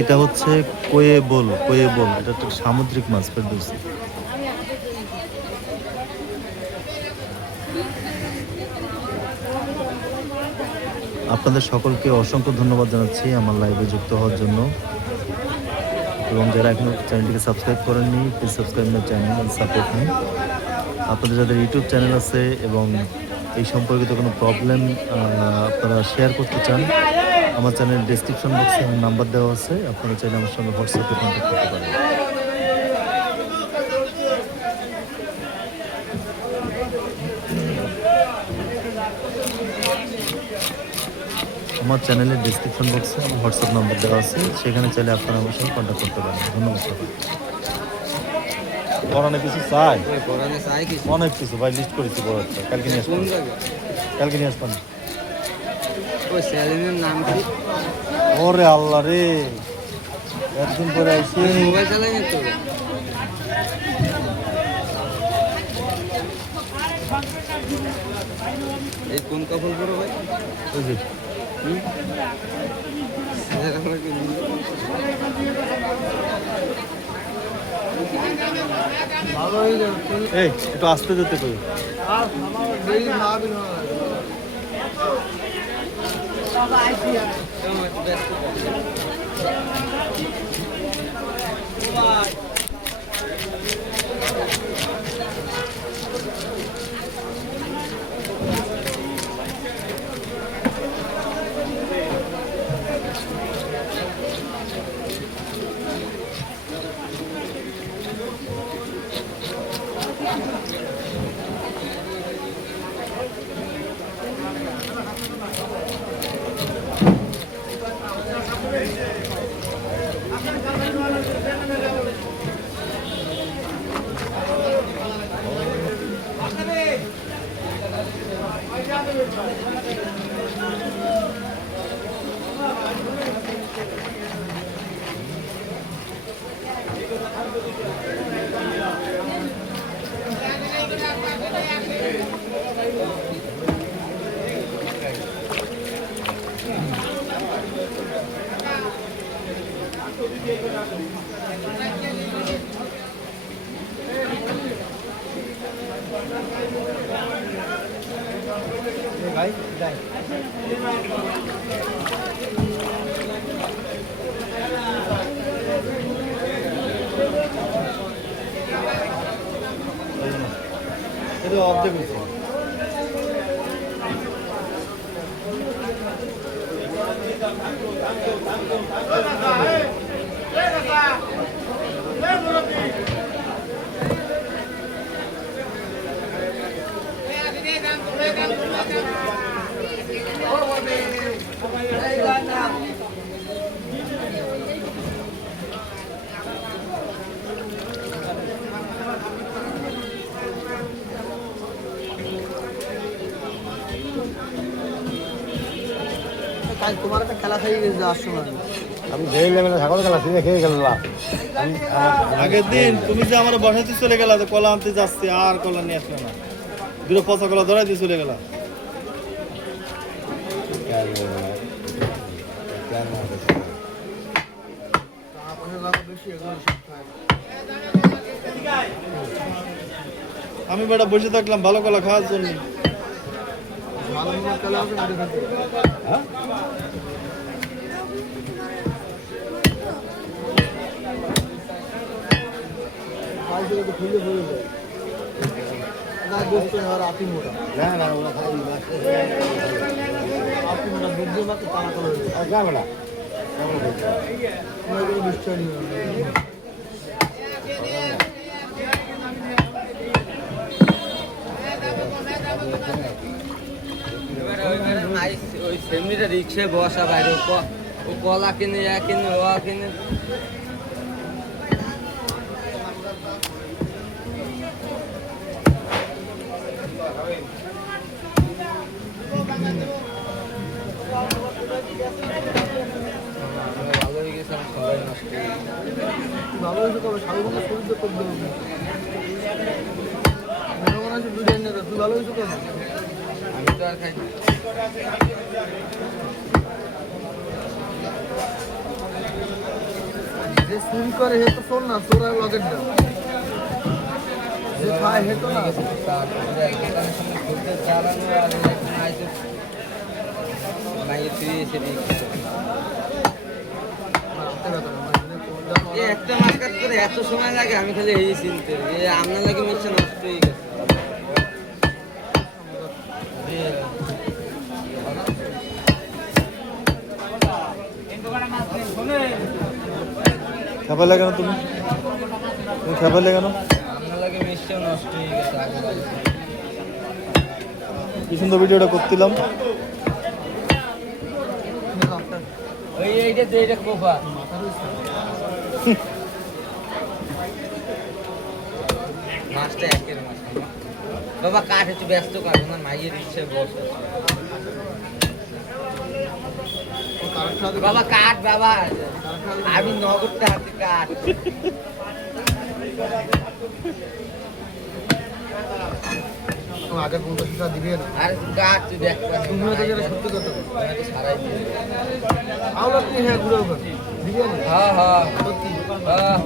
এটা হচ্ছে কোয়ে বোল কোয়ে বোল এটা একটা সামুদ্রিক মাছ ফেরদৌসি আপনাদের সকলকে অসংখ্য ধন্যবাদ জানাচ্ছি আমার লাইভে যুক্ত হওয়ার জন্য। এবং যারা এখনও চ্যানেলটিকে সাবস্ক্রাইব করেননি please subscribe my channel support me আপনাদের যাদের ইউটিউব চ্যানেল আছে এবং এই সম্পর্কিত কোনো প্রবলেম আপনারা শেয়ার করতে চান আমার চ্যানেলের ডিসক্রিপশন বক্সে আমার নাম্বার দেওয়া আছে আপনারা চাইলে আমার সঙ্গে হোয়াটসঅ্যাপে কন্ট্যাক্ট করতে পারেন। আমার চ্যানেলের ডিসক্রিপশন বক্সে আমার হোয়াটসঅ্যাপ নাম্বার দেওয়া আছে সেখানে চাইলে আপনারা আমার সঙ্গে কন্ট্যাক্ট করতে পারেন। ধন্যবাদ সবাই পড়ানো কিছু চাই? পড়ালে চাই কিছু। অনেক কিছু। ভাই লিস্ট করেছি বড় একটা। কালকে নিয়ে আসবেন কোন কালকে নিয়ে আসবেন ওই নাম কি? ওরে আল্লাহ রে একদিন পরে আইসি মোবাইল চালাই তো? এই কোন কাপড় পরো ভাই? ওই যে। এই একটু আসতে যেতে কই আর আমার দেরি না। বিন Da war ich hier. Ja, Thank you. đấy đây 그래도 업되고 있어. 내려가! 내려가! কাল তোমার একটা খেলা থেকে গেছে যাওয়ার সময়। আমি খেয়ে গেলাম আগের দিন তুমি যে আমার বসাতে চলে গেলা তো কলা আনতে যাচ্ছে আর কলা নিয়ে আসলে না। দুটো পচা কলা ধরাই দিয়ে চলে গেলা। আমি বেটা বসে থাকলাম ভালো কলা খাওয়ার জন্য। না না ওরা খাওয়া আপনি মোটা বুদ্ধি মাকে তারা করে যাবে না নিশ্চয় Thank you. নিই মিটার রিক্সায় বসা বাইরে, ও কলা কিনে ইয়া কিনে, ও কিনে। ভালো হয়ে হয়ে হয়েছে কবে সাড়ে শরীর তো করতে হবে ভালো হয়েছে কবে তো। যে সুইম করে হে শোন না তোরা লগের দাও যে খায় হে তো না। না, একটা মাছ কাট করে এত সময় লাগে আমি খালি এই চিনতে আপনার লাগে মিশে নষ্ট হয়ে গেছে। খেপালে কেন তুমি? তুমি খেপালে কেন? কি সুন্দর ভিডিওটা করছিলাম বাবা, কাঠ একটু ব্যস্ত কাজ মাইয়ের ইচ্ছে বস বাবা কাঠ বাবা। আমি নগদটা হাতে কাঠ আগের পঞ্চাশ টাকা দিবে না? আর তুই দেখ। তুমি যেটা সত্যি কথা। সারাই আওলা তুমি হ্যাঁ ঘুরে ওখানে বিরিয়ানি হ্যাঁ হ্যাঁ। সত্যি? হ্যাঁ।